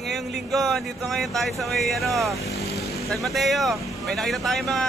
ngayong linggo, dito ngayon tayo sa may San Mateo. May nakita tayo mga...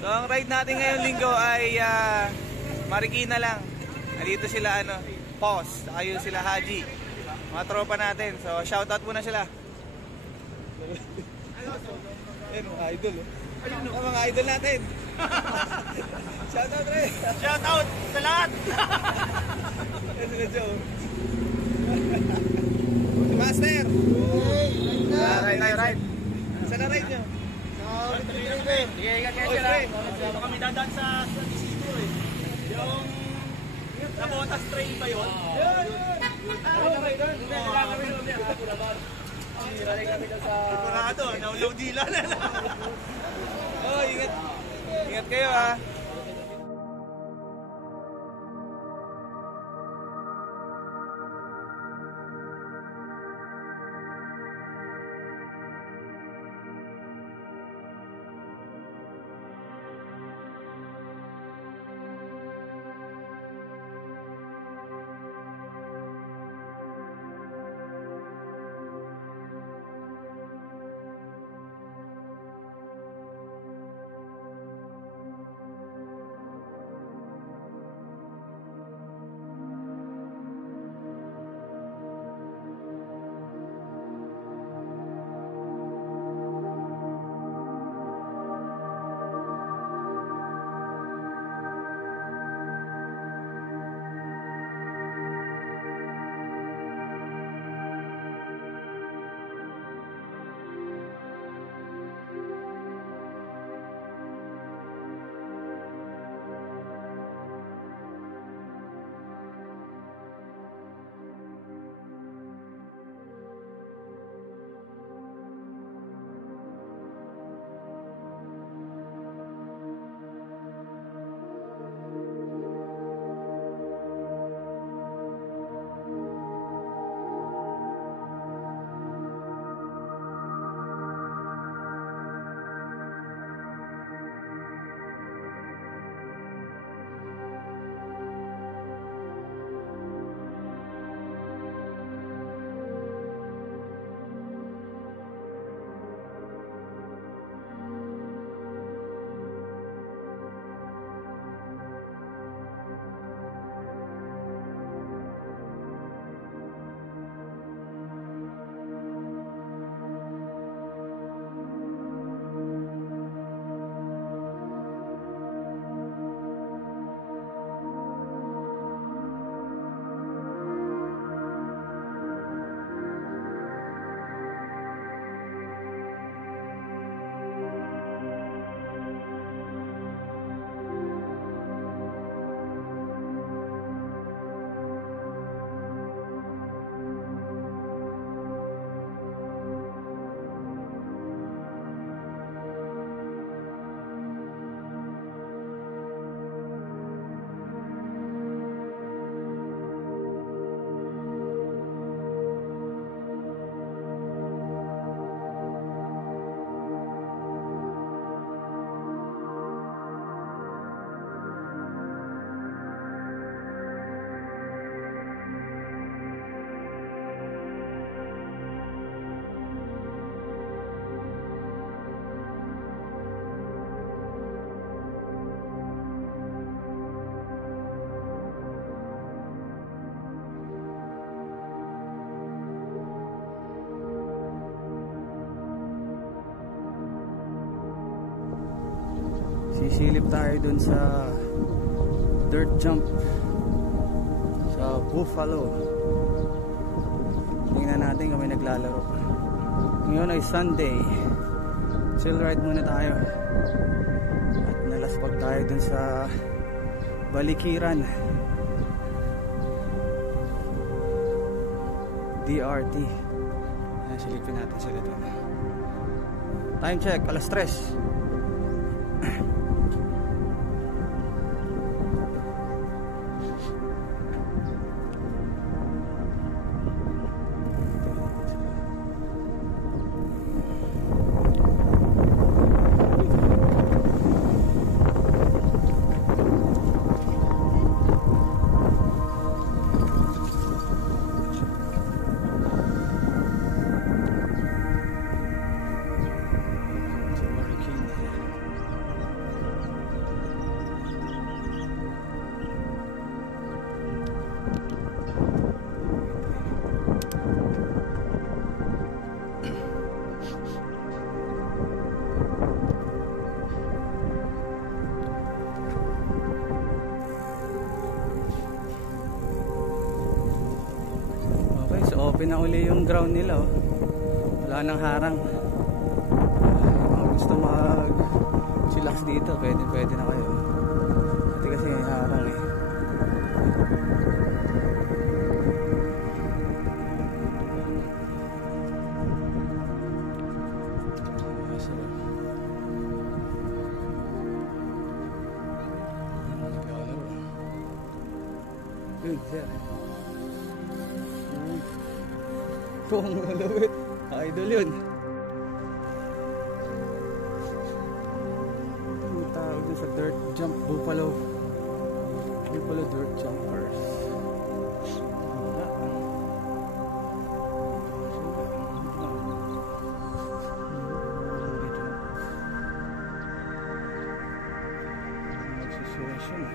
So ang ride natin ngayong linggo ay Marikina lang. Nandito sila Pos, ayun sila Haji. Mga tropa natin. So shoutout muna sila. Ayun mga idol mga idol natin. Shoutout rin. Shoutout sa lahat. Ayun sila Joe. Master. Ride. Saan na ride nyo? Sige, ingat kayo sila. Kami dadaan sa dito Yung Nabotas train ba yun? Hiralay kami doon sa... Sigurado, naulaw dila na lang. Ingat kayo Sisilip tayo dun sa dirt jump sa Buffalo. Tingnan natin kung may naglalaro. Ngayon ay Sunday. Chill ride muna tayo. At nalaspag tayo dun sa Balikiran DRT. Silipin natin sila dun. Time check, 3:00. Open na uli yung ground nila, oh. Wala nang harang. Mga gusto mag-chillax dito, pwede na kayo. Pati kasi may harang eh. Yun, sir. Kung malawit, idol yun. Ang tawag din sa dirt jump, Buffalo dirt jumpers. Nagsiswesyon eh.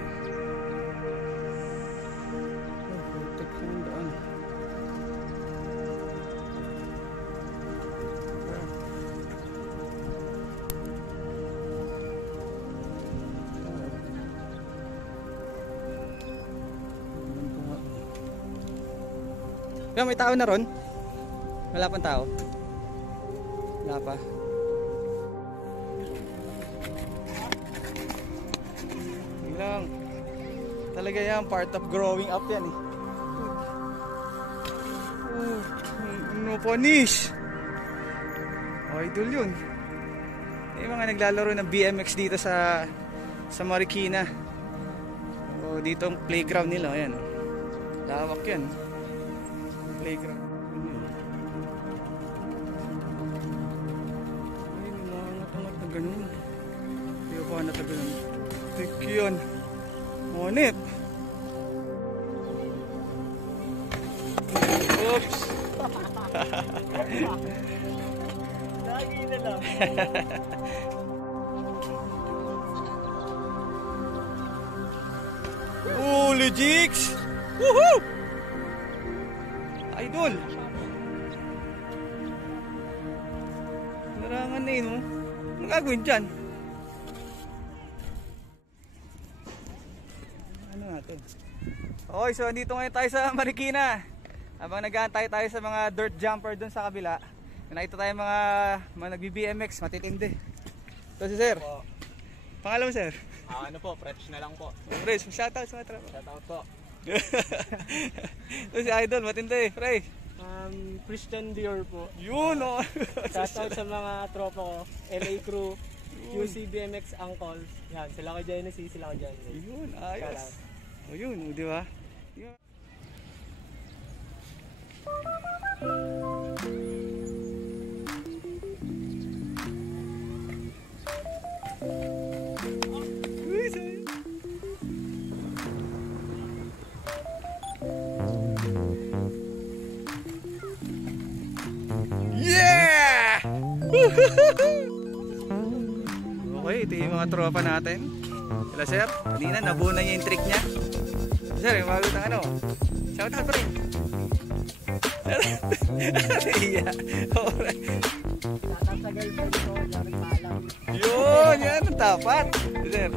May tao na ron? Wala pang tao? Wala pa. Lang. Talaga yan, part of growing up yan eh. Ano po, niche? Idol yun. Yung mga naglalaro ng BMX dito sa Marikina. O dito ang playground nila, ayan. Lawak yan. Playground. Ayun, mga natangat na ganun. Hindi ko pa natagalan. Tik yun. Monit. Oops. Lagi na lang. Holy jigs! Woohoo! Idol! Narangan na yun, no? Anong gagawin dyan? Ano natin? Okay, so andito ngayon tayo sa Marikina. Habang nag-aantay tayo sa mga dirt jumper dun sa kabila, nakita tayo mga nagbi-BMX, matitindi. So si sir, pangalan mo sir? Ano po, fresh na lang po. Fresh, shoutout sa mga tropa. Shoutout po. So si Idol, matindi, fresh. Christian Dior po. Yun, oh. Shoutout sa mga tropa ko, LA Crew, QC BMX Uncle. Yan, sila ko Genesis, sila ko Genesis. Yun, ayos. O yun, di ba? Yun. Yeah! Okay, ito yung mga tropa natin. Hello sir, kanina nabunan niya yung trick niya. Sir, yung mga gutang ano. Shout out pre. Iya. Shoutout sa girlfriend ko, Jared Malang. Yun, yan ang tapat. Sir.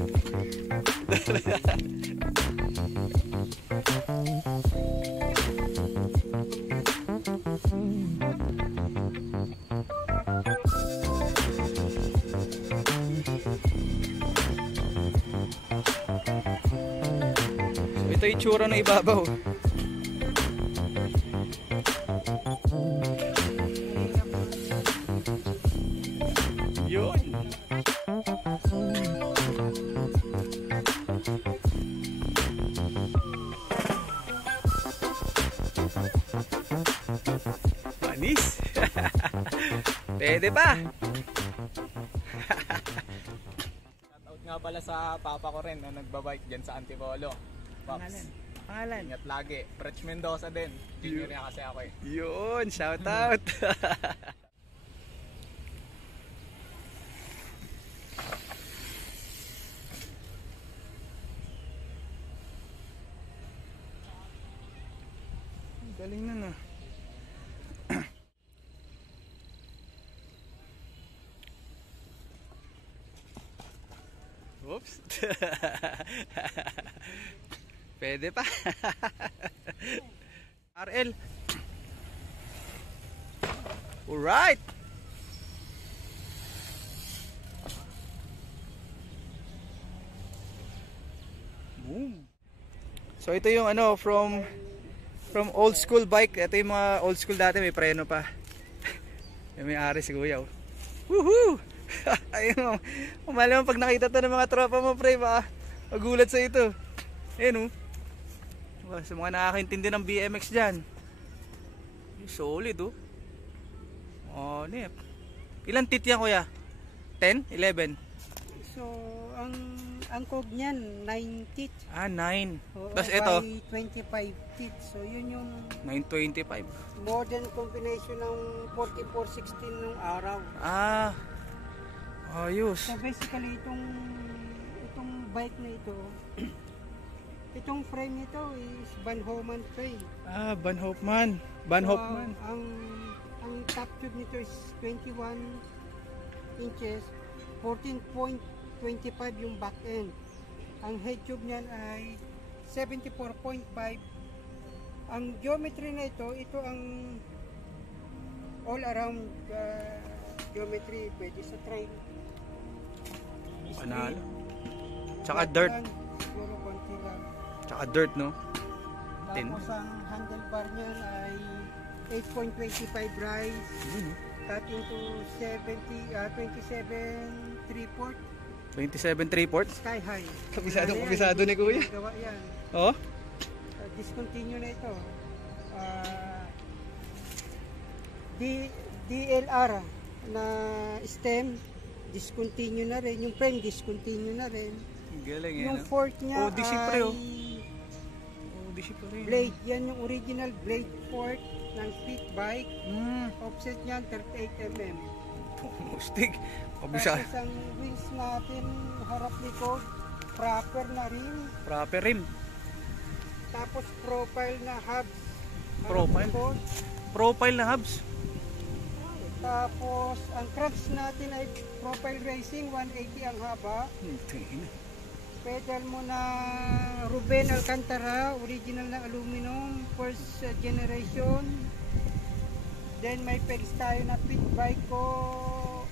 Ito yung tsura ng ibabaw. Yun. Manis. Pwede pa. Shoutout nga pala sa papa ko rin na nagbabike dyan sa Antipolo. Pops. Pangalan? Ingat lagi. Fretch Mendoza din. Junior niya kasi ako eh. Yun, shout out. Galing na na. Oops. Pwede pa. RL. Alright! Boom! So ito yung ano, from old school bike. Ito yung mga old school dati, may preno pa. Yung may-ari si Kuya. Oh. Woohoo! Ayun, malamang pag nakita to ng mga tropa mo, pre, baka magulat sa ito. Ayun, oh. Sa mga nakakaintindi ng BMX dyan. Solid, oh. Oh, nip. Ilan teeth yan, Kuya? 10? 11? So, ang cog niyan, 9 teeth. Ah, 9. O, Tapos ito? by 25 teeth. So, yun yung 925. modern combination ng 4416 nung araw. Ah, ayos. So, basically, itong bike na ito, itong frame nito is Van Homan frame. Ah, Van Hopman. Van So, Hopman. ang top tube nito is 21 inches, 14.25 yung back end. Ang head tube niyan ay 74.5. Ang geometry na ito ang all around geometry, pwede sa trail. Panalo. Tsaka Flat dirt. lang, siguro konti lang. Tsaka dirt, no? Tin. Tapos ang handlebar niyan ay 8.25 rise, cut into 27 3/4 27 3/4. sky high. Kabisado, Ano yan, kabisado ni Kuya. gawa yan. Oh? Discontinue na ito. DLR na stem, discontinue na rin. Yung frame, discontinue na rin. Galing yan. Yung fork niya Oh, di siyempre, oh. ay Oh, di siya pa rin. blade. Yan yung original blade fork ng street bike. Hmm. Offset niyan 38 mm. Mustig. Kabisado. Tapos ang wheels natin, harap likod, proper na rim. Proper rim. Tapos profile na hubs. harap Profile? likod. Profile na hubs. Tapos ang cranks natin ay profile racing, 180 ang haba. Tingin. Pedal mo na Ruben Alcantara, original na aluminum, first generation. Then may pegs tayo na pit bike ko,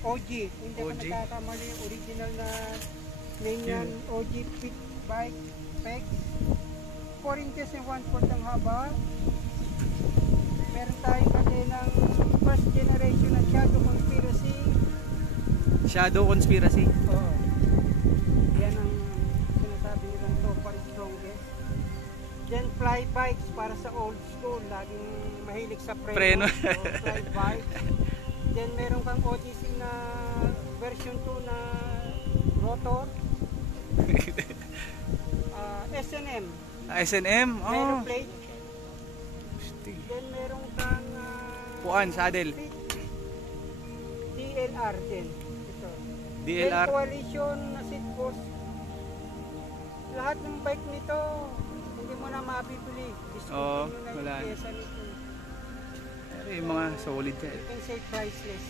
OG. Hindi ko OG. nagkakamali, original na Manian OG pit bike pegs. 4 inches and 1/4 ang haba. Meron tayo kasi ng first generation na Shadow Conspiracy. Shadow Conspiracy. Oo. Yan ang sinasabi nilang so far strongest. Then fly bikes para sa old school, laging mahilig sa preno. So, fly bikes. Then meron kang OGC na version 2 na rotor. S&M. S&M. Oh. Aeroplane. Mustig. Then meron kang Puan, saddle. DLR din. Ito. DLR. Then coalition na seat post. Lahat ng bike nito, hindi mo na mabibili. Oo, Discontinue na wala yung na. pyesa nito. Pero yung mga solid yan. You can say priceless.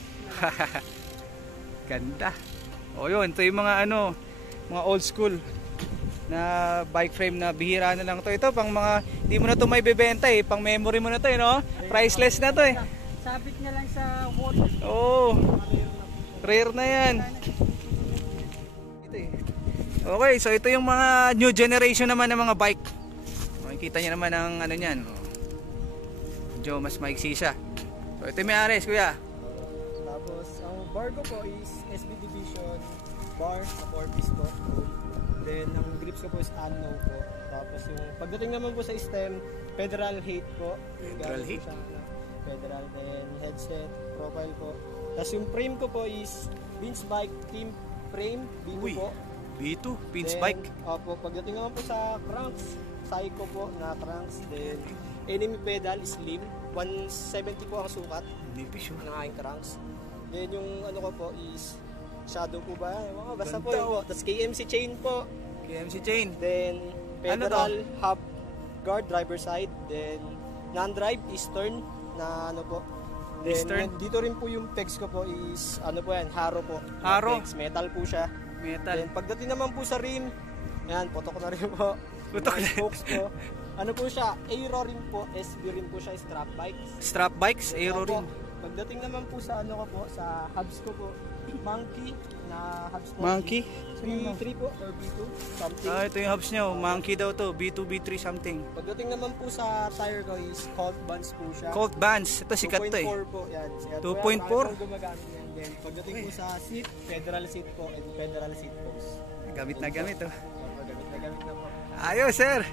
Ganda. O yun, ito yung mga ano, mga old school na bike frame na bihira na lang to. Ito pang mga, hindi mo na to may bebenta eh, pang memory mo na to eh, no? Priceless na to eh. Sabit niya lang sa wall. Oo, rare na yan. Ito eh. Okay, so ito yung mga new generation naman ng mga bike. Makikita nyo naman ang ano nyan. Medyo mas maiksi siya. So ito yung may ares, kuya. Tapos, ang bar ko po is SB Division bar na 4-piece po. Then, ang grips ko po is Anno po. Tapos, yung pagdating naman po sa stem, Federal Height po. Federal Gamit po Height? siya na Federal. Then, headset, profile po. Tapos, yung frame ko po is Vince Bike Team Frame, B2 Uy, po. B2, Pins Then, bike. Opo, pagdating naman po sa cranks, Psycho po na cranks. Then, enemy pedal is Slim. 170 po ang sukat Nipis yun. ng aking cranks. Then yung ano ko po is Shadow po ba? Basta po Ganda, yun po. Tapos KMC chain po. KMC chain. Then Ano federal hub guard driver side. Then non-drive Eastern na ano po. Then Eastern? dito rin po yung pegs ko po is ano po yan, Haro po. Haro? Pegs, metal po siya. Metal. Then pagdating naman po sa rim, ayan, putok na rin po. Putok Yung na. spokes po. Ano po siya, Aero rin po, SB rin po siya, strap bikes. Strap bikes, aero Opo. rin. Pagdating naman po sa ano ko po, sa hubs ko po, Monkey na hubs po. Monkey? B3 po or B2 something. Ah, ito yung hubs nyo. Monkey daw to. B2, B3 something. Pagdating naman po sa tire ko is Colt Vans po siya. Colt Vans. Ito sikat to eh. 2.4 po yan. 2.4? Gumagamit yan din. Pagdating po sa seat, federal seat po and federal seat post. Gamit na gamit oh. Gamit na gamit na po. Ayos sir.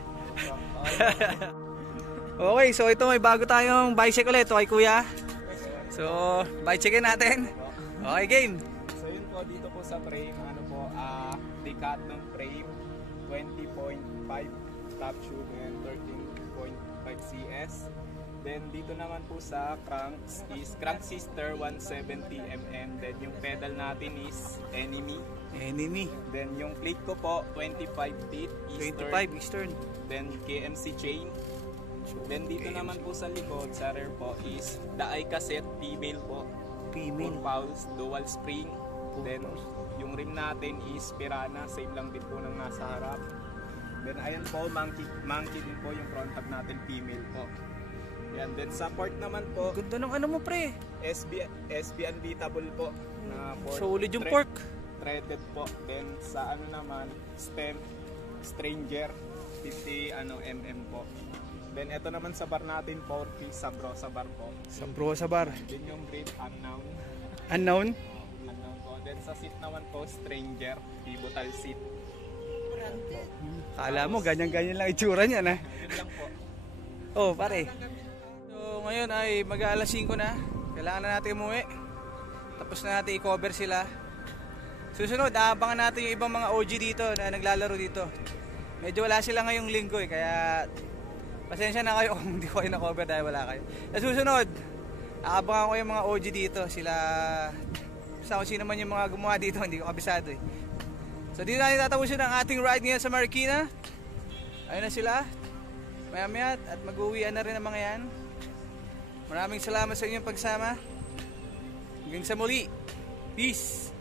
Okay, so ito may bago tayong bicycle ito kay kuya. So, bike checkin natin. Okay, game. So yun po, dito po sa frame, ano po, Decathlon frame, 20.5 top tube and 13.5 CS. Then dito naman po sa cranks is crank sister 170mm. Then yung pedal natin is Enemy. Then yung plate ko po 25 teeth Eastern. 25 Eastern. Then KMC chain. Then dito naman po sa likod, sa rear po is Daai cassette female po. Female. 4 pulse, dual spring. Then yung rim natin is Pirana, same lang din po ng nasa harap. Then ayan po, monkey din po yung front tab natin, female po. Yan, then sa port naman po, Ganda ng ano mo pre. SB unbeatable po na port. Solid yung pork. Threaded po. Then sa ano naman, stem Stranger 50 mm po. Then ito naman sa bar natin, 4-piece Sabrosa bar po. Sabrosa bar. Then yung grade unknown. Unknown? Unknown po. Then sa seat naman po, Stranger pivotal seat. Kala mo ganyan-ganyan lang itsura niya na. Yun lang po. Oh, pare. So, ngayon ay mag-aalas 5 na. Kailangan na natin umuwi. Tapos na natin i-cover sila. Susunod, aabangan natin yung ibang mga OG dito na naglalaro dito. Medyo wala sila ngayong linggo eh, kaya pasensya na kayo kung hindi ko kayo na-cover dahil wala kayo. Sa susunod, aabangan ko yung mga OG dito. Sila, basta kung sino man yung mga gumawa dito, hindi ko kabisado eh. So dito natin tatapusin ang ating ride ngayon sa Marikina. Ayun na sila. Maya-maya at mag-uwian na rin ang mga yan. Maraming salamat sa inyong pagsama. Hanggang sa muli. Peace.